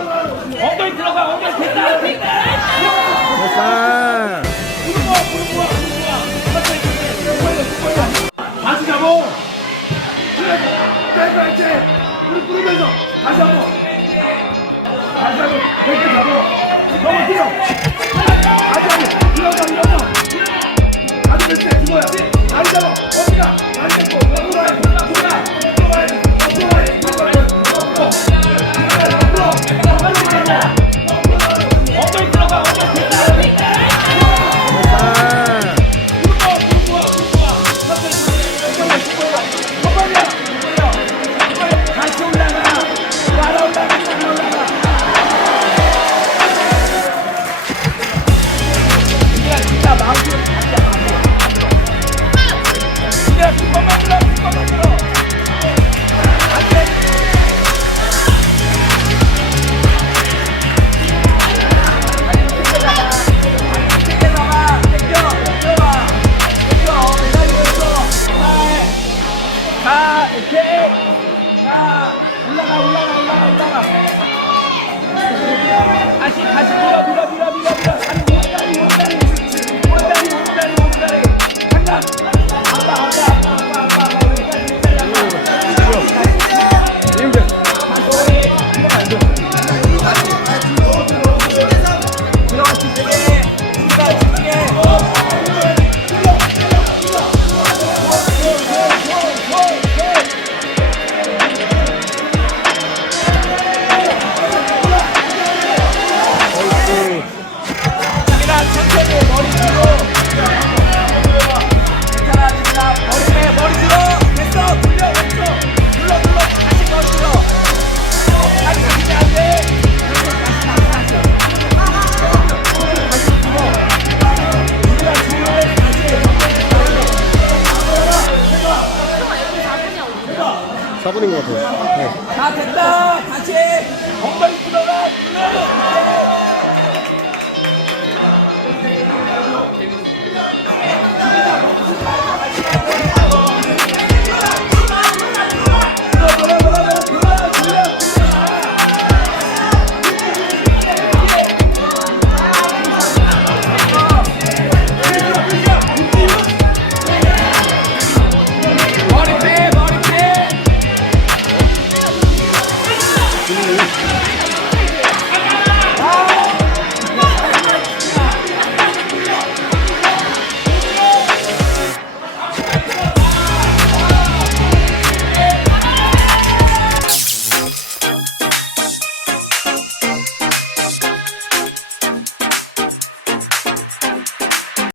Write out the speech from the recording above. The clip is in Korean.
엉덩이 들어가 엉덩이 됐다 됐다. 다시 잡어. 그래, 했지. 우리 부르면서 다시 한번. 다시 한번. 뺄거 잡어. 자, 오케이. 자, 올라가, 올라가, 올라가, 올라가. 4번인 것 같아요. 네. 다 됐다.